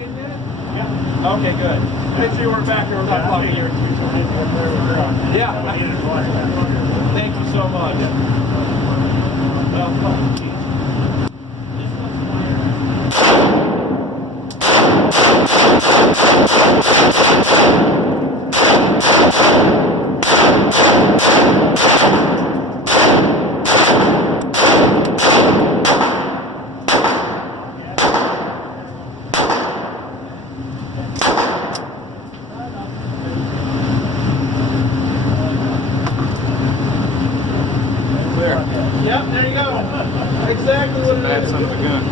Yeah. Okay, good. Make sure you weren't back here. We're not talking here. Yeah. Thank you so much. Well, yep, there you go. Exactly what it is. Bad son of a gun.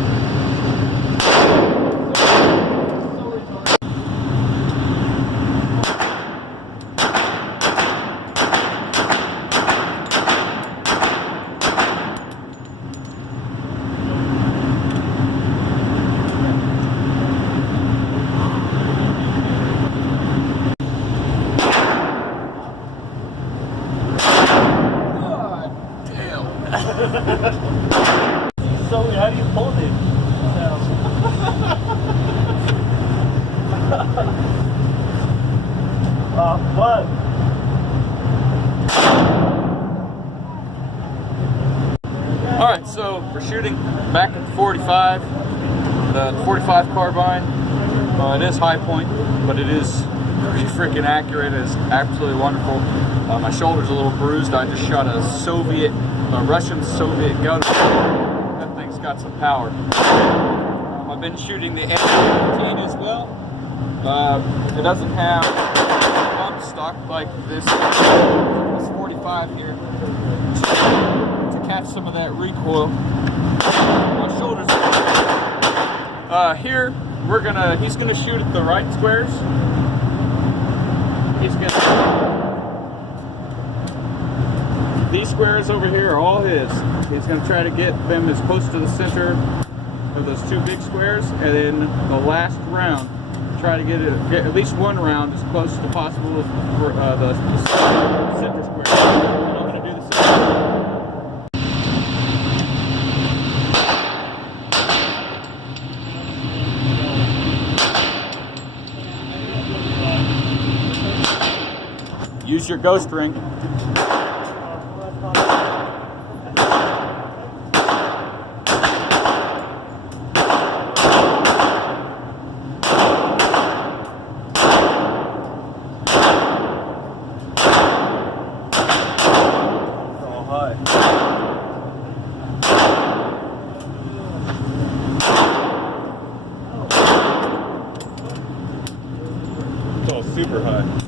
So how do you pull these? What? All right, so we're shooting back at the 45, the 45 carbine. It is high point, but it is pretty freaking accurate. It's absolutely wonderful. My shoulder's a little bruised. I just shot a Russian Soviet gun. That thing's got some power. I've been shooting the M15 as well. It doesn't have bump stock like this 45 here to catch some of that recoil. My shoulders. Here he's gonna shoot at the right squares. These squares over here are all his. He's going to try to get them as close to the center of those two big squares, and then the last round, try to get at least one round as close as possible for the center square. I'm going to do the same. Use your ghost ring. It's all super high.